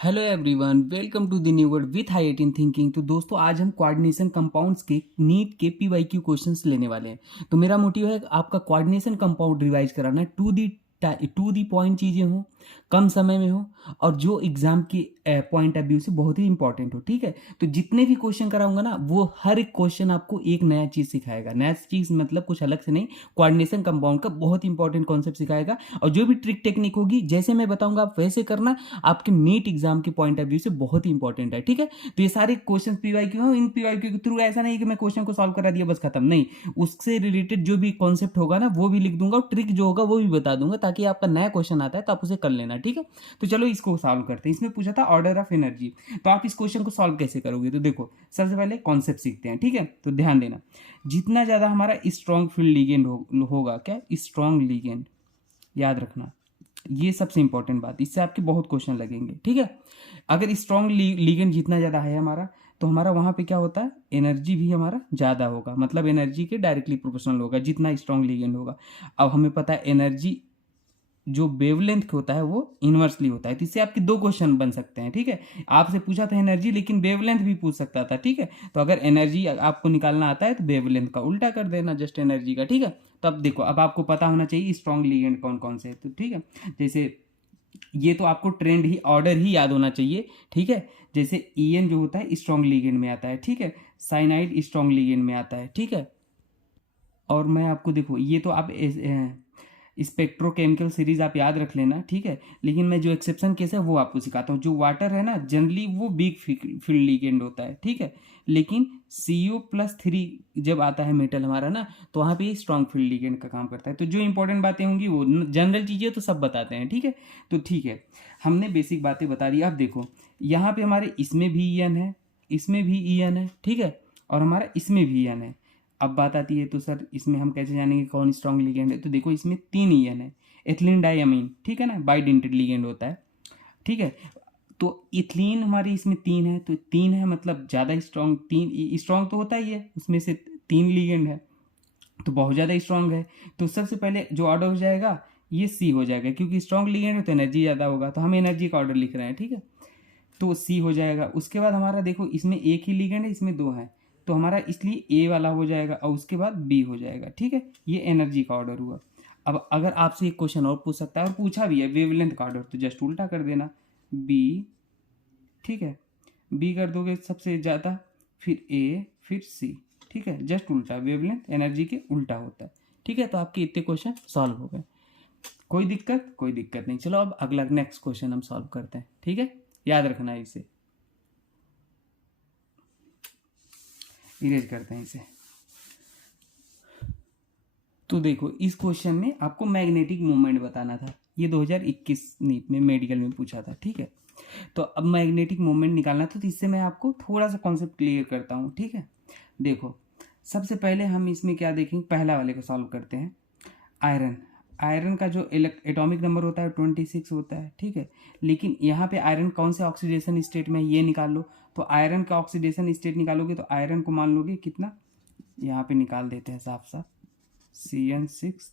Hello everyone, welcome to the new word with I 18 thinking. तो दोस्तों, आज हम कोऑर्डिनेशन कंपाउंड्स के नीट के पीवाईक्यू क्वेश्चंस लेने वाले हैं। तो मेरा मोटिव है आपका कोऑर्डिनेशन कंपाउंड रिवाइज कराना, टू दी पॉइंट चीज़ें हों, कम समय में हो, और जो एग्जाम की पॉइंट ऑफ व्यू से बहुत ही इंपॉर्टेंट हो। ठीक है, तो जितने भी क्वेश्चन कराऊंगा ना, वो हर एक क्वेश्चन आपको एक नया चीज़ सिखाएगा। नया चीज़ मतलब कुछ अलग से नहीं, कोऑर्डिनेशन कंपाउंड का बहुत इंपॉर्टेंट कॉन्सेप्ट सिखाएगा। और जो भी ट्रिक टेक्निक होगी, जैसे मैं बताऊंगा आप वैसे करना, आपके नीट एग्जाम के पॉइंट ऑफ व्यू से बहुत ही इंपॉर्टेंट है। ठीक है, तो ये सारे क्वेश्चन पीवाईक्यू हैं। इन पीवाईक्यू के थ्रू ऐसा नहीं कि मैं क्वेश्चन को सॉल्व करा दिया बस खत्म, नहीं, उससे रिलेटेड जो भी कॉन्सेप्ट होगा ना वो भी लिख दूंगा, और ट्रिक जो होगा वो भी बता दूंगा, ताकि आपका नया क्वेश्चन आता है तो आप उसे कर लेना। ठीक है, तो चलो इसको सॉल्व करते हैं। इसमें पूछा था ऑर्डर ऑफ एनर्जी, तो आप इस क्वेश्चन को सॉल्व कैसे करोगे? तो देखो, सबसे पहले कॉन्सेप्ट सीखते हैं। ठीक है, तो ध्यान देना, जितना ज्यादा हमारा स्ट्रॉन्ग फील्ड लिगेंड होगा, क्या स्ट्रॉन्ग लिगेंड, याद रखना, ये सबसे इंपॉर्टेंट बात, इससे आपके बहुत क्वेश्चन लगेंगे। ठीक है, अगर स्ट्रॉन्ग लिगेंड जितना ज़्यादा है हमारा, तो हमारा वहाँ पे क्या होता है, एनर्जी भी हमारा ज़्यादा होगा, मतलब एनर्जी के डायरेक्टली प्रोपोर्शनल होगा जितना स्ट्रॉन्ग लिगेंड होगा। अब हमें पता है एनर्जी जो वेवलेंथ होता है वो इन्वर्सली होता है, तो इससे आपके दो क्वेश्चन बन सकते हैं। ठीक है, आपसे पूछा था एनर्जी, लेकिन वेवलेंथ भी पूछ सकता था। ठीक है, तो अगर एनर्जी आपको निकालना आता है तो वेवलेंथ का उल्टा कर देना, जस्ट एनर्जी का। ठीक है, तो अब देखो, अब आपको पता होना चाहिए स्ट्रॉन्ग लिगेंड कौन कौन से है। तो ठीक है, जैसे ये तो आपको ट्रेंड ही, ऑर्डर ही याद होना चाहिए। ठीक है, जैसे ईएन जो होता है स्ट्रॉन्ग लिगेंड में आता है। ठीक है, साइनाइड स्ट्रॉन्ग लिगेंड में आता है। ठीक है, और मैं आपको, देखो, ये तो आप स्पेक्ट्रोकेमिकल सीरीज आप याद रख लेना। ठीक है, लेकिन मैं जो एक्सेप्शन केस है वो आपको सिखाता हूँ। जो वाटर है ना, जनरली वो वीक फील्ड लिगेंड होता है। ठीक है, लेकिन CO+3 जब आता है मेटल हमारा ना, तो वहाँ पे स्ट्रॉन्ग फील्ड लिगेंड का काम करता है। तो जो इंपॉर्टेंट बातें होंगी वो, जनरल चीज़ें तो सब बताते हैं। ठीक है, तो ठीक है, हमने बेसिक बातें बता दी। अब देखो, यहाँ पे हमारे इसमें भी ईएन है, इसमें भी ईएन है। ठीक है, और हमारा इसमें भी ईएन है। अब बात आती है, तो सर इसमें हम कैसे जानेंगे कौन स्ट्रॉन्ग लिगेंड है? तो देखो, इसमें 3 ईएन है, एथिलीन डाइअमीन। ठीक है ना, बाइडेंटेड लिगेंड होता है। ठीक है, तो इथिलीन हमारी इसमें 3 है, तो 3 है मतलब ज़्यादा स्ट्रॉन्ग, 3 स्ट्रॉन्ग तो होता ही है, उसमें से 3 लिगेंड है, तो बहुत ज़्यादा स्ट्रॉन्ग है। तो सबसे पहले जो ऑर्डर हो जाएगा ये सी हो जाएगा, क्योंकि स्ट्रॉन्ग लिगेंड है तो एनर्जी ज़्यादा होगा, तो हम एनर्जी का ऑर्डर लिख रहे हैं। ठीक है, तो सी हो जाएगा। उसके बाद हमारा देखो, इसमें एक ही लिगेंड है, इसमें दो है, तो हमारा इसलिए ए वाला हो जाएगा, और उसके बाद बी हो जाएगा। ठीक है, ये एनर्जी का ऑर्डर हुआ। अब अगर आपसे एक क्वेश्चन और पूछ सकता है, और पूछा भी है वेवलेंथ का ऑर्डर, तो जस्ट उल्टा कर देना, बी। ठीक है, बी कर दोगे सबसे ज़्यादा, फिर ए, फिर सी। ठीक है, जस्ट उल्टा, वेवलेंथ एनर्जी के उल्टा होता है। ठीक है, तो आपके इतने क्वेश्चन सॉल्व हो गए। कोई दिक्कत? कोई दिक्कत नहीं। चलो अब अगला नेक्स्ट क्वेश्चन हम सॉल्व करते हैं। ठीक है, याद रखना है इसे, इरेज करते हैं इसे। तो देखो, इस क्वेश्चन में आपको मैग्नेटिक मूवमेंट बताना था, ये 2021 नीट में मेडिकल में पूछा था। ठीक है, तो अब मैग्नेटिक मूवमेंट निकालना था, तो इससे मैं आपको थोड़ा सा कॉन्सेप्ट क्लियर करता हूँ। ठीक है, देखो, सबसे पहले हम इसमें क्या देखेंगे, पहला वाले को सॉल्व करते हैं। आयरन, आयरन का जो एटॉमिक नंबर होता है 26 होता है। ठीक है, लेकिन यहाँ पे आयरन कौन से ऑक्सीडेशन स्टेट में है ये निकाल लो। तो आयरन का ऑक्सीडेशन स्टेट निकालोगे तो आयरन को मान लोगे कितना, यहाँ पे निकाल देते हैं साफ साफ, CN6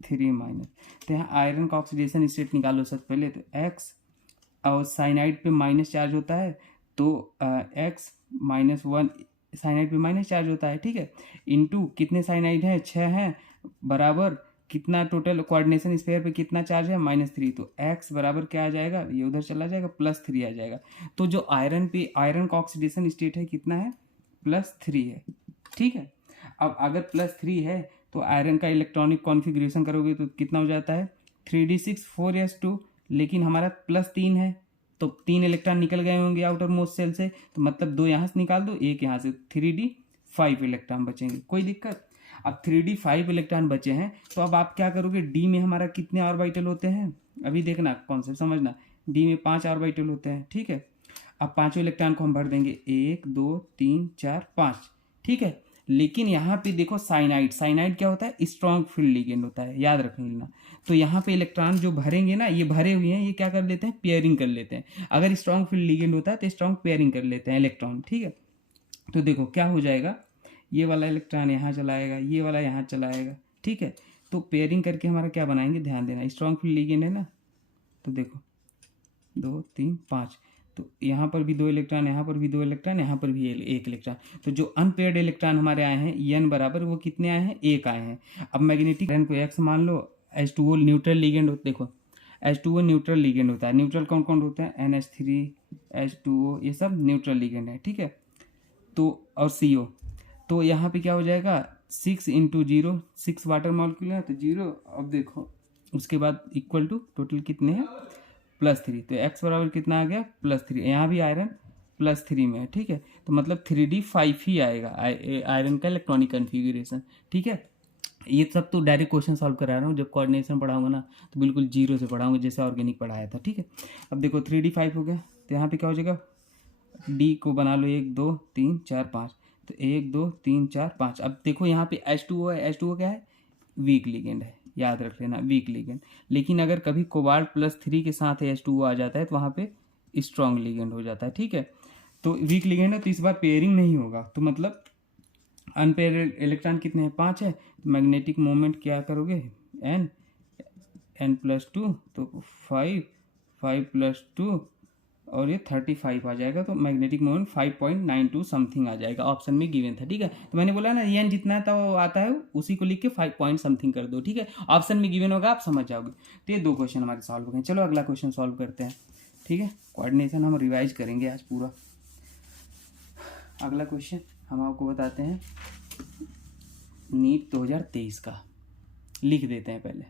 3-। तो यहाँ आयरन का ऑक्सीडेशन स्टेट निकालो सबसे पहले, तो X, और साइनाइड पे माइनस चार्ज होता है, तो X-1, साइनाइड पे माइनस चार्ज होता है। ठीक है, इंटू कितने साइनाइड हैं, 6 हैं, बराबर कितना टोटल कोऑर्डिनेशन स्फीयर पे कितना चार्ज है, -3, तो X बराबर क्या आ जाएगा, ये उधर चला जाएगा, +3 आ जाएगा। तो जो आयरन पे, आयरन का ऑक्सीडेशन स्टेट है कितना है, +3 है। ठीक है, अब अगर +3 है, तो आयरन का इलेक्ट्रॉनिक कॉन्फ़िगरेशन करोगे तो कितना हो जाता है, 3d6 4s2, लेकिन हमारा +3 है, तो 3 इलेक्ट्रॉन निकल गए होंगे आउटर मोस्ट सेल से, तो मतलब 2 यहाँ से निकाल दो, एक यहाँ से, 3d5 इलेक्ट्रॉन बचेंगे। कोई दिक्कत? अब 3d5 इलेक्ट्रॉन बचे हैं, तो अब आप क्या करोगे, डी में हमारा कितने ऑर्बिटल होते हैं, अभी देखना, कॉन्सेप्ट समझना, डी में 5 ऑर्बिटल होते हैं। ठीक है, अब पांचों इलेक्ट्रॉन को हम भर देंगे, 1 2 3 4 5। ठीक है, लेकिन यहाँ पे देखो, साइनाइड, साइनाइड क्या होता है, स्ट्रॉन्ग फील्ड लिगेंड होता है, याद रख लेना। तो यहाँ पे इलेक्ट्रॉन जो भरेंगे ना, ये भरे हुए हैं, ये क्या कर लेते हैं, पेयरिंग कर लेते हैं। अगर स्ट्रॉन्ग फील्ड लिगेंड होता है तो स्ट्रॉन्ग पेयरिंग कर लेते हैं इलेक्ट्रॉन। ठीक है, तो देखो क्या हो जाएगा, ये वाला इलेक्ट्रॉन यहाँ चलाएगा, ये वाला यहाँ चलाएगा। ठीक है, तो पेयरिंग करके हमारा क्या बनाएंगे, ध्यान देना, स्ट्रॉन्ग फील्ड लिगेंड है ना, तो देखो 2 3 5, तो यहाँ पर भी 2 इलेक्ट्रॉन, यहाँ पर भी 2 इलेक्ट्रॉन, यहाँ पर भी 1 इलेक्ट्रॉन। तो जो अनपेयर्ड इलेक्ट्रॉन हमारे आए हैं n बराबर वो कितने आए हैं, 1 आए हैं। अब मैग्नेटिक आयरन को x मान लो, H2O न्यूट्रल लिगेंड होता है, देखो H2O न्यूट्रल लिगेंड होता है। न्यूट्रल कौन कौन होता है, NH3 H2O, ये सब न्यूट्रल लिगेंड है, ठीक है। तो और CO, तो यहाँ पे क्या हो जाएगा 6 × 0, 6 वाटर मॉलिक्यूल है तो 0। अब देखो उसके बाद इक्वल टू टोटल कितने हैं, +3। तो x बराबर कितना आ गया, +3। यहाँ भी आयरन +3 में है, ठीक है। तो मतलब 3d5 ही आएगा आयरन का इलेक्ट्रॉनिक कन्फिग्रेशन, ठीक है। ये सब तो डायरेक्ट क्वेश्चन सॉल्व करा रहा हूँ, जब कोऑर्डिनेशन पढ़ाऊंगा ना तो बिल्कुल 0 से पढ़ाऊंगा, जैसे ऑर्गेनिक पढ़ाया था, ठीक है। अब देखो 3d5 हो गया, तो यहाँ पे क्या हो जाएगा, d को बना लो 1 2 3 4 5, तो 1 2 3 4 5। अब देखो यहाँ पे H2O है, H2O क्या है, वीक लिगेंड है, याद रख लेना वीक लिगेंड। लेकिन अगर कभी कोबाल्ट +3 के साथ H2O आ जाता है तो वहाँ पे स्ट्रॉन्ग लिगेंड हो जाता है, ठीक है। तो वीक लिगेंड है तो इस बार पेयरिंग नहीं होगा, तो मतलब अनपेयर्ड इलेक्ट्रॉन कितने हैं, 5 है। तो मैग्नेटिक मोमेंट क्या करोगे, n+2, तो 5 5 + 2 और ये 35 आ जाएगा। तो मैग्नेटिक मोमेंट 5.92 समथिंग आ जाएगा, ऑप्शन में गिवन था, ठीक है। तो मैंने बोला ना n जितना था वो आता है उसी को लिख के 5 पॉइंट समथिंग कर दो, ठीक है। ऑप्शन में गिवन होगा, आप समझ जाओगे। तो ये 2 क्वेश्चन हमारे सॉल्व हो गए। चलो अगला क्वेश्चन सॉल्व करते हैं, ठीक है। कोऑर्डिनेशन हम रिवाइज करेंगे आज पूरा। अगला क्वेश्चन हम आपको बताते हैं नीट 2023 का, लिख देते हैं पहले।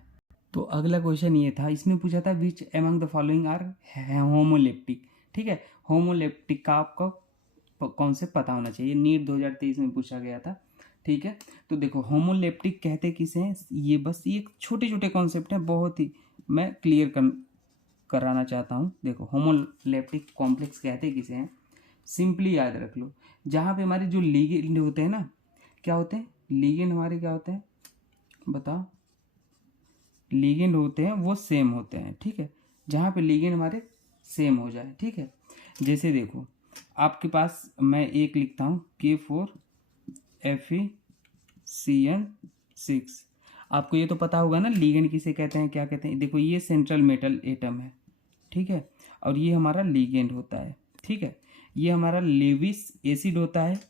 तो अगला क्वेश्चन ये था, इसमें पूछा था which among the following are homoleptic, ठीक है। होमोलेप्टिक का आपका कॉन्सेप्ट पता होना चाहिए, नीट 2023 में पूछा गया था, ठीक है। तो देखो होमोलेप्टिक कहते किसे हैं, ये बस ये छोटे छोटे कॉन्सेप्ट हैं, बहुत ही मैं क्लियर कराना चाहता हूँ। देखो होमोलेप्टिक कॉम्प्लेक्स कहते किसे हैं, सिंपली याद रख लो, जहाँ पे हमारे जो लिगेंड होते हैं ना, क्या होते हैं लिगेंड हमारे, क्या होते हैं बताओ, लिगेंड होते हैं वो सेम होते हैं, ठीक है। जहाँ पे लिगेंड हमारे सेम हो जाए, ठीक है। जैसे देखो आपके पास मैं एक लिखता हूँ K4FeCN6, आपको ये तो पता होगा ना लिगेंड किसे कहते हैं, क्या कहते हैं। देखो ये सेंट्रल मेटल एटम है, ठीक है, और ये हमारा लिगेंड होता है, ठीक है। ये हमारा लेविस एसिड होता है,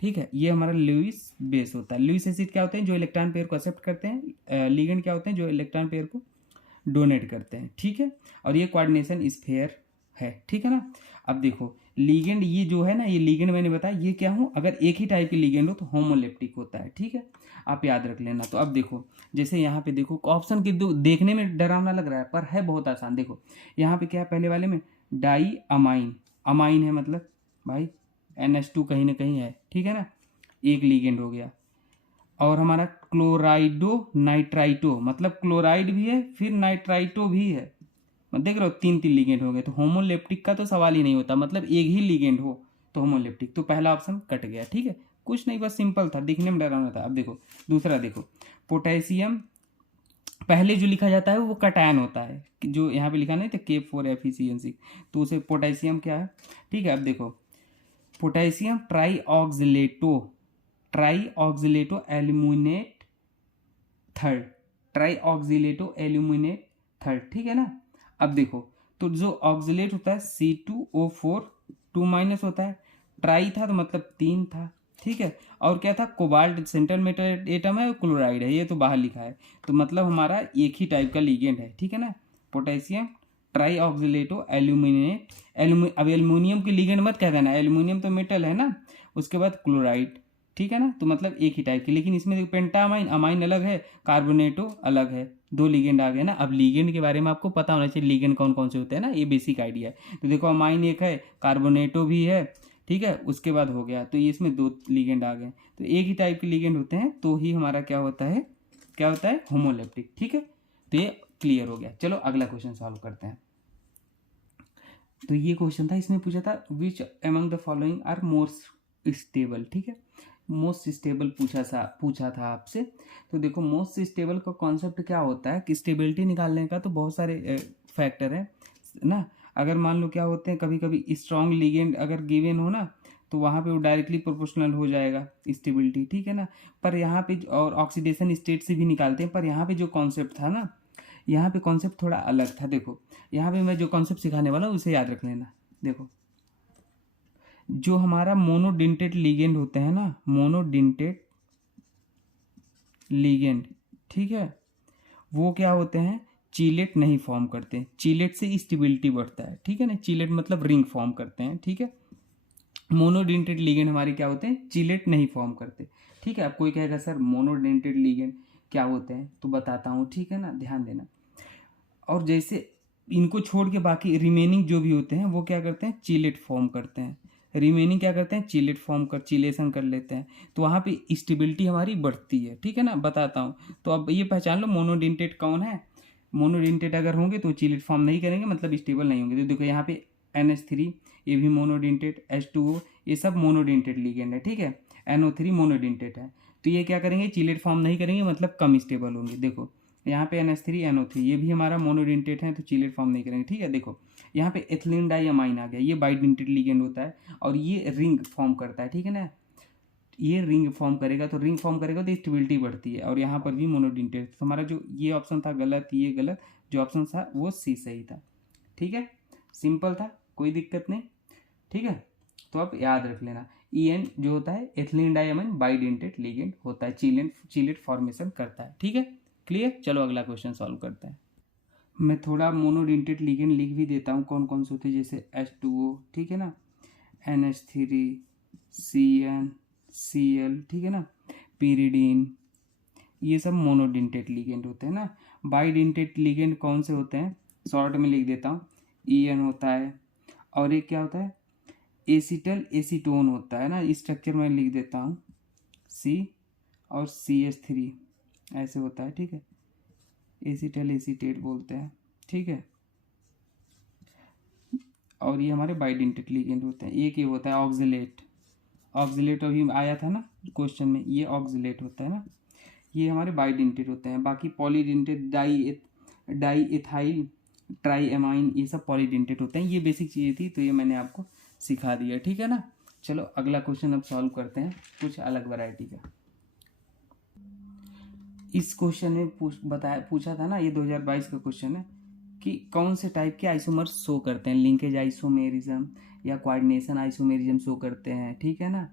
ठीक है। ये हमारा लुईस बेस होता है। लुईस एसिड क्या होते हैं, जो इलेक्ट्रॉन पेयर को एक्सेप्ट करते हैं। लिगेंड क्या होते हैं, जो इलेक्ट्रॉन पेयर को डोनेट करते हैं, ठीक है। और ये कोऑर्डिनेशन स्फीयर है, ठीक है ना। अब देखो लिगेंड ये जो है ना, ये लिगेंड मैंने बताया ये क्या हूँ, अगर एक ही टाइप की लिगेंड हो तो होमोलेप्टिक होता है, ठीक है। आप याद रख लेना। तो अब देखो जैसे यहाँ पे देखो ऑप्शन के देखने में डरावना लग रहा है पर है बहुत आसान। देखो यहाँ पे क्या है, पहले वाले में डाई अमाइन, अमाइन है मतलब भाई NH2 कहीं ना कहीं है, ठीक है ना, एक लिगेंड हो गया। और हमारा क्लोराइडो नाइट्राइटो, मतलब क्लोराइड भी है फिर नाइट्राइटो भी है, देख रहे हो 3 लिगेंड हो गए। तो होमोलेप्टिक का तो सवाल ही नहीं होता, मतलब एक ही लिगेंड हो तो होमोलेप्टिक। तो पहला ऑप्शन कट गया, ठीक है। कुछ नहीं, बस सिंपल था, दिखने में डरावना था। अब देखो दूसरा, देखो पोटेशियम पहले जो लिखा जाता है वो कटायन होता है, जो यहाँ पे लिखा नहीं था K4FeCN6, तो उसे पोटेशियम क्या है, ठीक है। अब देखो पोटेशियम ट्राईऑक्सिलेटो एल्यूमिनेट थर्ड, ठीक है ना। अब देखो तो जो ऑक्सिलेट होता है C2O4 2- होता है, ट्राई था तो मतलब 3 था, ठीक है। और क्या था, कोबाल्ट सेंट्रल मेटल एटम है, क्लोराइड है, ये तो बाहर लिखा है, तो मतलब हमारा एक ही टाइप का लिगेंड है, ठीक है ना। पोटेशियम ट्राईऑक्सिलेटो एल्यूमिनेट, अब एल्यूमिनियम की लिगेंड मत कह देना, एल्यूमिनियम तो मेटल है ना। उसके बाद क्लोराइड, ठीक है ना, तो मतलब एक ही टाइप की। लेकिन इसमें देखो पेंटामाइन, अमाइन अलग है, कार्बोनेटो अलग है, 2 लिगेंड आ गए ना। अब लिगेंड के बारे में आपको पता होना चाहिए, लिगेंड कौन कौन से होते हैं ना, ये बेसिक आइडिया है। तो देखो अमाइन एक है, कार्बोनेटो भी है, ठीक है। उसके बाद हो गया, तो ये इसमें 2 लिगेंड आ गए। तो एक ही टाइप के लिगेंड होते हैं तो ही हमारा क्या होता है होमोलेप्टिक, ठीक है। तो ये क्लियर हो गया। चलो अगला क्वेश्चन सॉल्व करते हैं। तो ये क्वेश्चन था, इसमें पूछा था which among the following are most stable, ठीक है। मोस्ट स्टेबल पूछा था आपसे। तो देखो मोस्ट स्टेबल का कॉन्सेप्ट क्या होता है कि स्टेबिलिटी निकालने का तो बहुत सारे फैक्टर है ना। अगर मान लो क्या होते हैं, कभी कभी स्ट्रॉन्ग लिगेंड अगर गिवन हो ना तो वहाँ पे वो डायरेक्टली प्रोपोर्शनल हो जाएगा स्टेबिलिटी, ठीक है ना। पर यहाँ पे और ऑक्सीडेशन स्टेट से भी निकालते हैं, पर यहाँ पे जो कॉन्सेप्ट था ना, यहाँ पे कॉन्सेप्ट थोड़ा अलग था। देखो यहाँ पे मैं जो कॉन्सेप्ट सिखाने वाला हूँ उसे याद रख लेना। देखो जो हमारा मोनोडेंटेट लिगेंड होते हैं ना, मोनोडेंटेट लिगेंड, ठीक है, वो क्या होते हैं, चीलेट नहीं फॉर्म करते। चीलेट से स्टेबिलिटी बढ़ता है, ठीक है ना, चीलेट मतलब रिंग फॉर्म करते हैं, ठीक है। मोनोडेंटेट लिगेंड हमारे क्या होते हैं, चीलेट नहीं फॉर्म करते, ठीक है। अब कोई कहेगा सर मोनोडेंटेट लिगेंड क्या होते हैं, तो बताता हूँ, ठीक है ना, ध्यान देना। और जैसे इनको छोड़ के बाकी रिमेनिंग जो भी होते हैं वो क्या करते हैं, चीलेट फॉर्म करते हैं। रिमेनिंग क्या करते हैं, चीलेट फॉर्म कर चिलेशन कर लेते हैं, तो वहाँ पे स्टेबिलिटी हमारी बढ़ती है, ठीक है ना, बताता हूँ। तो अब ये पहचान लो मोनोडेंटेट कौन है। मोनोडेंटेट अगर होंगे तो चिलेट फॉर्म नहीं करेंगे, मतलब स्टेबल नहीं होंगे। तो देखो यहाँ पे NH3 ये भी मोनोडेंटेट, H2O ये सब मोनोडेंटेट लिगेंड है, ठीक है। NO3 मोनोडेंटेट है, तो ये क्या करेंगे, चिलेट फॉर्म नहीं करेंगे, मतलब कम स्टेबल होंगे। देखो यहाँ पे NH3 NO3 ये भी हमारा मोनोडेंटेट है, तो चिलेट फॉर्म नहीं करेंगे, ठीक है। देखो यहाँ पे एथिलीन डाइअमाइन आ गया, ये बाइडेंटेट लिगेंड होता है और ये रिंग फॉर्म करता है, ठीक है ना। ये रिंग फॉर्म करेगा, तो रिंग फॉर्म करेगा तो स्टेबिलिटी बढ़ती है, और यहाँ पर भी मोनोडेंटेट। तो हमारा जो ये ऑप्शन था गलत, ये गलत, जो ऑप्शन था वो सी सही था, ठीक है। सिंपल था, कोई दिक्कत नहीं, ठीक है। तो अब याद रख लेना, EN जो होता है एथिलीन डाइअमाइन बाइडेंटेट लिगेंड होता है, चिलेट फॉर्मेशन करता है, ठीक है। क्लियर, चलो अगला क्वेश्चन सॉल्व करते हैं। मैं थोड़ा मोनोडेंटेट लिगेंड लिख भी देता हूँ कौन कौन से होते हैं, जैसे H2O, ठीक है ना, NH3 CN Cl, ठीक है ना, pyridine, ये सब मोनोडेंटेट लिगेंड होते हैं ना। बाइडेंटेट लिगेंड कौन से होते हैं, शॉर्ट में लिख देता हूँ, EN होता है, और एक क्या होता है, एसिटल एसीटोन होता है ना, इस स्ट्रक्चर में लिख देता हूँ C और CH3 ऐसे होता है, ठीक है, एसिटल एसीटेट बोलते हैं, ठीक है। और ये हमारे बाइडेंटेट लिगेंड होते हैं। एक ये होता है ऑक्जिलेट, ऑक्जिलेट अभी आया था ना क्वेश्चन में, ये ऑक्जिलेट होता है ना, ये हमारे बाइडेंटेट होते हैं। बाकी पॉलीडेंटेट, डाई एथाइल ट्राईएमाइन, ये सब पॉलीडेंटेट होते हैं। ये बेसिक चीज़ें थी, तो ये मैंने आपको सिखा दिया, ठीक है ना। चलो अगला क्वेश्चन अब सॉल्व करते हैं, कुछ अलग वैरायटी का। इस क्वेश्चन में पूछा था ना, ये 2022 का क्वेश्चन है कि कौन से टाइप के आइसोमर्स शो करते हैं, लिंकेज आइसोमेरिज्म या कोऑर्डिनेशन आइसोमेरिज्म शो करते हैं, ठीक है ना,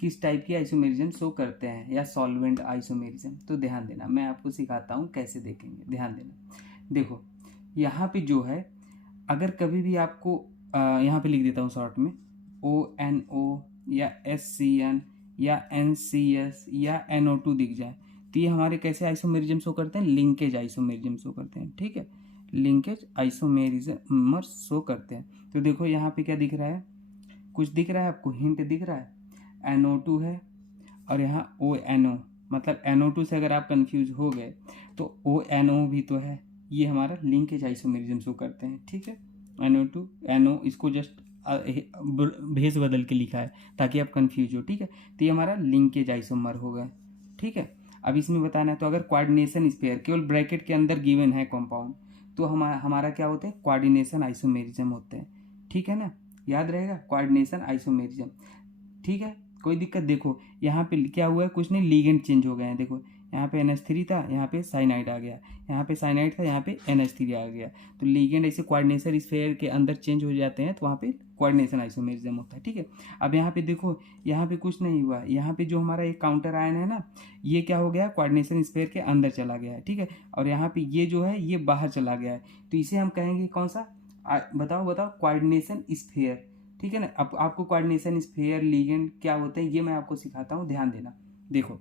किस टाइप की आइसोमेरिज्म शो करते हैं, या सॉल्वेंट आइसोमेरिज्म। तो ध्यान देना, मैं आपको सिखाता हूँ कैसे देखेंगे, ध्यान देना। देखो यहाँ पे जो है, अगर कभी भी आपको यहाँ पे लिख देता हूँ शॉर्ट में, ONO या SCN या NCS या NO2 दिख जाए, तो ये हमारे कैसे आइसोमेरिज्म शो करते हैं, लिंकेज आइसोमेरिज्म शो करते हैं, ठीक है, लिंकेज आइसोमेरिज्म शो करते हैं। तो देखो यहाँ पे क्या दिख रहा है, कुछ दिख रहा है आपको, हिंट दिख रहा है, NO2 है और यहाँ ONO, मतलब NO2 से अगर आप कंफ्यूज हो गए तो ONO भी तो है, ये हमारा लिंकेज आइसोमेरिज्म शो करते हैं, ठीक है। NO2 NO, इसको जस्ट भेस बदल के लिखा है ताकि आप कंफ्यूज हो, ठीक है। तो ये हमारा लिंकेज आइसोमर हो गया, ठीक है। अब इसमें बताना है, तो अगर कोऑर्डिनेशन स्पेयर केवल ब्रैकेट के अंदर गिवन है कंपाउंड, तो हमारा क्या होते हैं, कोऑर्डिनेशन आइसोमेरिज्म होते हैं, ठीक है ना, याद रहेगा, कोऑर्डिनेशन आइसोमेरिज्म, ठीक है। कोई दिक्कत, देखो यहाँ पे क्या हुआ है, कुछ नहीं, लिगेंड चेंज हो गए हैं। देखो यहाँ पे NH3 था, यहाँ पे साइनाइड आ गया, यहाँ पे साइनाइड था, यहाँ पे NH3 आ गया। तो लिगेंड ऐसे कोऑर्डिनेशन स्फीयर के अंदर चेंज हो जाते हैं, तो वहाँ पे कोऑर्डिनेशन आइसोमेरिज्म होता है, ठीक है। अब यहाँ पे देखो, यहाँ पे कुछ नहीं हुआ, यहाँ पे जो हमारा एक काउंटर आयन है ना, ये क्या हो गया, कोऑर्डिनेशन स्फीयर के अंदर चला गया है, ठीक है। और यहाँ पे ये जो है ये बाहर चला गया है, तो इसे हम कहेंगे कौन सा, बताओ बताओ, कोऑर्डिनेशन स्फीयर, ठीक है ना। अब आपको कोऑर्डिनेशन स्फीयर लिगेंड क्या होते हैं ये मैं आपको सिखाता हूँ, ध्यान देना। देखो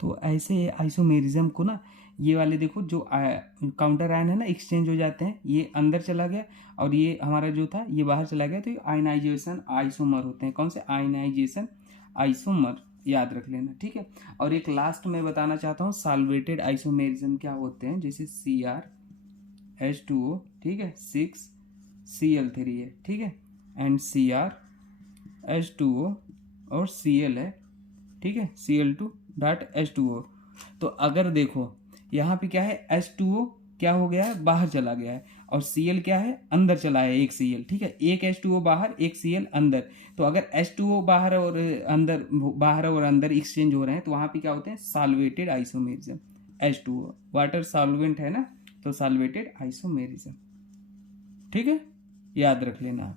तो ऐसे आइसोमेरिज्म को ना, ये वाले देखो जो काउंटर आयन है ना, एक्सचेंज हो जाते हैं, ये अंदर चला गया और ये हमारा जो था ये बाहर चला गया, तो ये आयनाइजेशन आइसोमर होते हैं। कौन से, आयनाइजेशन आइसोमर, याद रख लेना, ठीक है। और एक लास्ट में बताना चाहता हूँ, सॉल्वेटेड आइसोमेरिज्म क्या होते हैं, जैसे CrH2O, ठीक है, 6Cl3 है, ठीक है, एंड CrH2O और Cl है, ठीक है, Cl2.H2O। तो अगर देखो यहाँ पे क्या है, H2O क्या हो गया है, बाहर चला गया है, और Cl क्या है, अंदर चला है, एक Cl, ठीक है, एक H2O बाहर, एक Cl अंदर। तो अगर H2O बाहर और अंदर एक्सचेंज हो रहे हैं, तो वहाँ पे क्या होते हैं, solvated isomerism, H2O water solvent है ना, तो सॉल्वेटेड आइसोमेरिज्म, ठीक है। याद रख लेना,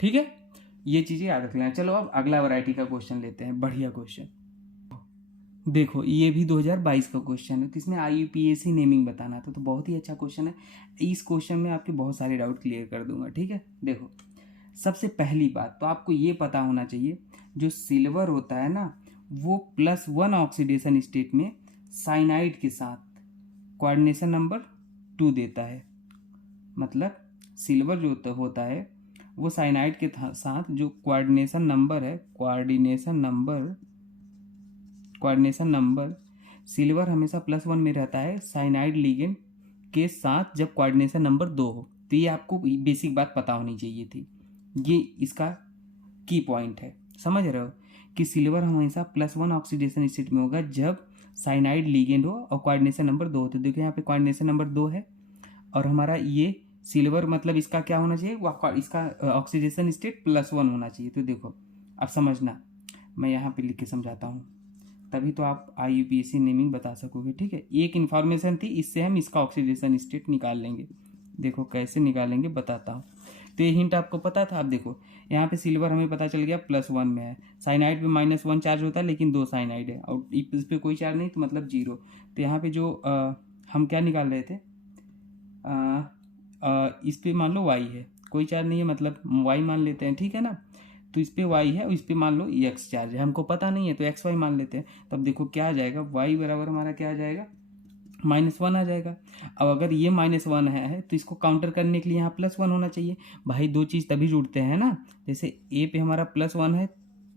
ठीक है, ये चीज़ें याद रख लेना। चलो अब अगला वैरायटी का क्वेश्चन लेते हैं, बढ़िया क्वेश्चन। देखो ये भी 2022 का क्वेश्चन है, तो इसमें IUPAC नेमिंग बताना था, तो बहुत ही अच्छा क्वेश्चन है। इस क्वेश्चन में आपके बहुत सारे डाउट क्लियर कर दूंगा, ठीक है। देखो सबसे पहली बात तो आपको ये पता होना चाहिए, जो सिल्वर होता है ना वो +1 ऑक्सीडेशन स्टेट में साइनाइड के साथ कोऑर्डिनेशन नंबर 2 देता है। मतलब सिल्वर जो होता है वो साइनाइड के साथ जो कोऑर्डिनेशन नंबर सिल्वर हमेशा +1 में रहता है साइनाइड लिगेंड के साथ जब कोऑर्डिनेशन नंबर 2 हो। तो ये आपको बेसिक बात पता होनी चाहिए थी, ये इसका की पॉइंट है, समझ रहे हो कि सिल्वर हमेशा +1 ऑक्सीडेशन स्टेट में होगा जब साइनाइड लिगेंड हो और कोऑर्डिनेशन नंबर 2 हो। तो देखो यहाँ पे कोऑर्डिनेशन नंबर 2 है और हमारा ये सिल्वर मतलब इसका क्या होना चाहिए, इसका ऑक्सीडेशन स्टेट +1 होना चाहिए। तो देखो अब समझना, मैं यहाँ पे लिख के समझाता हूँ, तभी तो आप IUPAC नेमिंग बता सकोगे, ठीक है। एक इन्फॉर्मेशन थी, इससे हम इसका ऑक्सीडेशन स्टेट निकाल लेंगे। देखो कैसे निकालेंगे बताता हूँ। तो ये हिंट आपको पता था। अब देखो यहाँ पे सिल्वर हमें पता चल गया +1 में है, साइनाइड पे -1 चार्ज होता है लेकिन 2 साइनाइड है और इस पे कोई चार्ज नहीं, तो मतलब 0। तो यहाँ पे जो हम क्या निकाल रहे थे, इस पे मान लो y है, कोई चार्ज नहीं है मतलब y मान लेते हैं, ठीक है ना। तो इस पे y है और इस पे मान लो x चार्ज है, हमको पता नहीं है तो xy मान लेते हैं। तब देखो क्या आ जाएगा, y बराबर हमारा क्या आ जाएगा, -1 आ जाएगा। अब अगर ये -1 है तो इसको काउंटर करने के लिए यहाँ +1 होना चाहिए। भाई दो चीज़ तभी जुड़ते हैं ना, जैसे a पे हमारा +1 है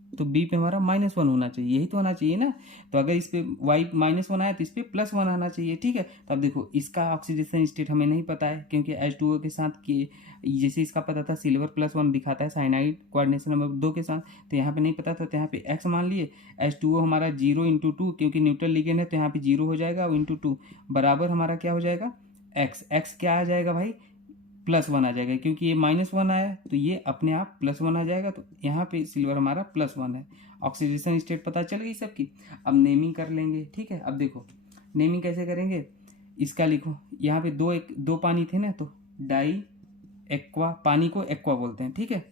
तो b पे हमारा -1 होना चाहिए, यही तो होना चाहिए ना। तो अगर इस पे y -1 आया तो इस पे +1 आना चाहिए, ठीक है। तो अब देखो इसका ऑक्सीडेशन स्टेट हमें नहीं पता है क्योंकि H2O के साथ कि जैसे इसका पता था सिल्वर +1 दिखाता है साइनाइड कोऑर्डिनेशन नंबर 2 के साथ, तो यहाँ पे नहीं पता था तो यहाँ पे x मान लिए। H2O हमारा 0 × 2 क्योंकि न्यूट्रल लिगेंड है तो यहाँ पे 0 हो जाएगा और × 2 बराबर हमारा क्या हो जाएगा x क्या आ जाएगा भाई, +1 आ जाएगा क्योंकि ये -1 आया तो ये अपने आप +1 आ जाएगा। तो यहाँ पे सिल्वर हमारा +1 है, ऑक्सीडेशन स्टेट पता चल गई सबकी। अब नेमिंग कर लेंगे, ठीक है। अब देखो नेमिंग कैसे करेंगे, इसका लिखो यहाँ पे दो पानी थे ना, तो डाई एक्वा, पानी को एक्वा बोलते हैं, ठीक है।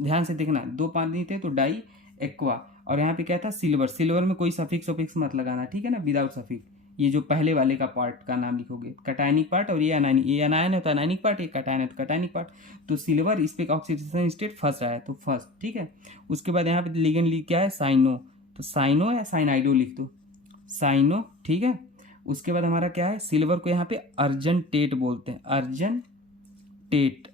ध्यान से देखना, 2 पानी थे तो डाई एक्वा, और यहाँ पे क्या था सिल्वर में कोई सफिक्स मत लगाना, ठीक है ना, विदाउट सफिक्स। ये जो पहले वाले का पार्ट का नाम लिखोगे कटायनिक पार्ट, और ये अनायन है तो अनायनिक पार्ट, ये कटायन है तो कटायनिक पार्ट। तो सिल्वर इस पे ऑक्सीडेशन स्टेट फर्स्ट आया तो फर्स्ट, ठीक है। उसके बाद यहाँ पे लिगेंड क्या है साइनो, तो साइनो या साइनाइडो लिख दो, साइनो, ठीक है। उसके बाद हमारा क्या है, सिल्वर को यहाँ पे अर्जेंटेट बोलते हैं, अर्जेंटेट।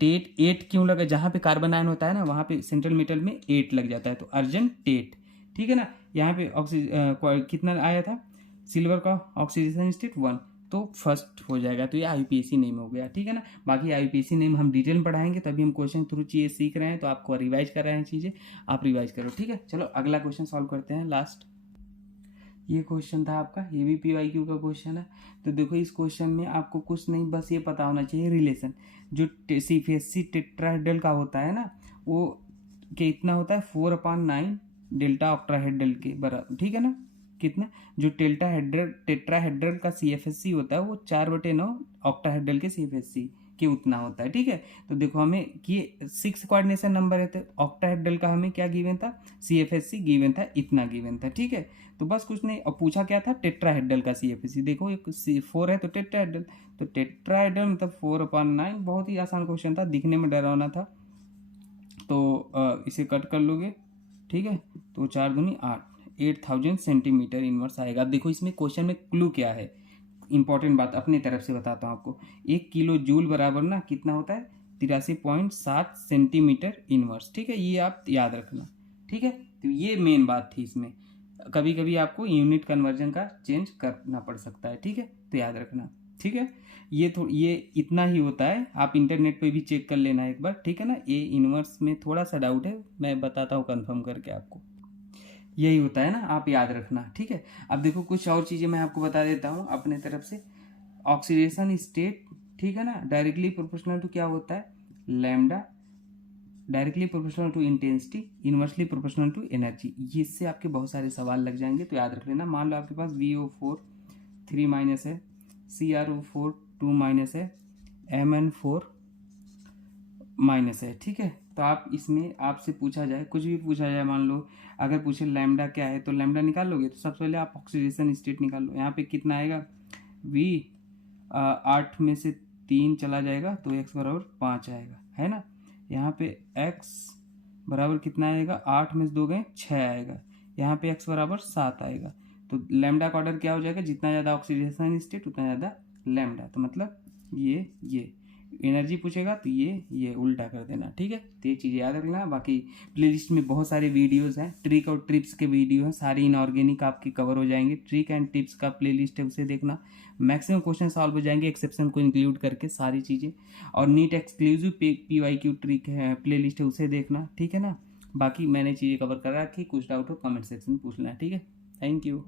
टेट 8 क्यों लगा, जहाँ पे कार्बन आयन होता है ना वहाँ पे सेंट्रल मेटल में 8 लग जाता है, तो अर्जेंटेट, ठीक है ना। यहाँ पे कितना आया था सिल्वर का ऑक्सीडेशन स्टेट 1, तो फर्स्ट हो जाएगा। तो ये IUPAC नेम हो गया, ठीक है ना। बाकी IUPAC नेम हम डिटेल में पढ़ाएंगे, तभी हम क्वेश्चन थ्रू चीज़ें सीख रहे हैं, तो आपको रिवाइज कर रहे हैं चीज़ें, आप रिवाइज करो, ठीक है। चलो अगला क्वेश्चन सॉल्व करते हैं, लास्ट ये क्वेश्चन था आपका, ये भी PYQ का क्वेश्चन है। तो देखो इस क्वेश्चन में आपको कुछ नहीं, बस ये पता होना चाहिए रिलेशन जो CFSC टेट्राहेड्रल का होता है ना, वो कितना होता है 4/9 डेल्टा ऑक्टाहेड्रल के बराबर, ठीक है ना। कितना, जो टेट्राहेड्रल का CFSC होता है वो 4/9 ऑक्टाहेड्रल के CFSC के उतना होता है, ठीक है। तो देखो हमें कि 6 कोऑर्डिनेशन नंबर है, तो ऑक्टाहेड्रल का हमें क्या गिवन था, CFSC गिवन था, इतना गिवन था, ठीक है। तो बस कुछ नहीं, और पूछा क्या था टेट्राहेड्रल का CFSC। देखो एक 4 है तो टेट्राहेड्रल, तो टेट्राहेड्रल मतलब 4/9, बहुत ही आसान क्वेश्चन था, दिखने में डरावना था। तो इसे कट कर लोगे, ठीक है, तो 4 दूनी 8, 8000 सेंटीमीटर इनवर्स आएगा। अब देखो इसमें क्वेश्चन में क्लू क्या है, इंपॉर्टेंट बात अपनी तरफ से बताता हूँ आपको। 1 किलो जूल बराबर ना कितना होता है 83.7 सेंटीमीटर इनवर्स, ठीक है, ये आप याद रखना, ठीक है। तो ये मेन बात थी इसमें, कभी कभी आपको यूनिट कन्वर्जन का चेंज करना पड़ सकता है, ठीक है, तो याद रखना, ठीक है। ये इतना ही होता है, आप इंटरनेट पे भी चेक कर लेना एक बार, ठीक है ना। ये इनवर्स में थोड़ा सा डाउट है, मैं बताता हूँ कंफर्म करके आपको, यही होता है ना, आप याद रखना, ठीक है। अब देखो कुछ और चीज़ें मैं आपको बता देता हूँ अपने तरफ से। ऑक्सीडेशन स्टेट, ठीक है ना, डायरेक्टली प्रोपोर्शनल टू क्या होता है, lambda, directly proportional to intensity, inversely proportional to energy. इससे आपके बहुत सारे सवाल लग जाएंगे, तो याद रख लेना। मान लो आपके पास VO4 3- है, CrO4 2- है, MN4 माइनस है, ठीक है। तो आप इसमें आपसे पूछा जाए, कुछ भी पूछा जाए, मान लो अगर पूछे लैम्डा क्या है तो लैम्डा निकाल लोगे। तो सबसे पहले आप ऑक्सीडेशन स्टेट निकाल लो। यहाँ पे कितना आएगा, वी 8 में से 3 चला जाएगा तो x बराबर 5 आएगा, है ना। यहाँ पे x बराबर कितना आएगा, 8 में से 2 गए 6 आएगा। यहाँ पे x बराबर 7 आएगा। तो लैम्डा का ऑर्डर क्या हो जाएगा, जितना ज़्यादा ऑक्सीडेशन स्टेट उतना ज़्यादा लैम्डा। तो मतलब ये एनर्जी पूछेगा तो ये उल्टा कर देना, ठीक है। तो ये चीज़ याद रखना। बाकी प्लेलिस्ट में बहुत सारे वीडियोस हैं, ट्रिक और टिप्स के वीडियो हैं, सारी इनऑर्गेनिक आपकी कवर हो जाएंगे। ट्रिक एंड टिप्स का प्लेलिस्ट है, उसे देखना। मैक्सिमम क्वेश्चन सॉल्व हो जाएंगे एक्सेप्शन को इंक्लूड करके, सारी चीज़ें। और नीट एक्सक्लूसिव PYQ ट्रिक है प्लेलिस्ट है, उसे देखना, ठीक है ना। बाकी मैंने चीज़ें कवर कर रखी, कुछ डाउट हो कमेंट सेक्शन में पूछ लेना, ठीक है। Thank you.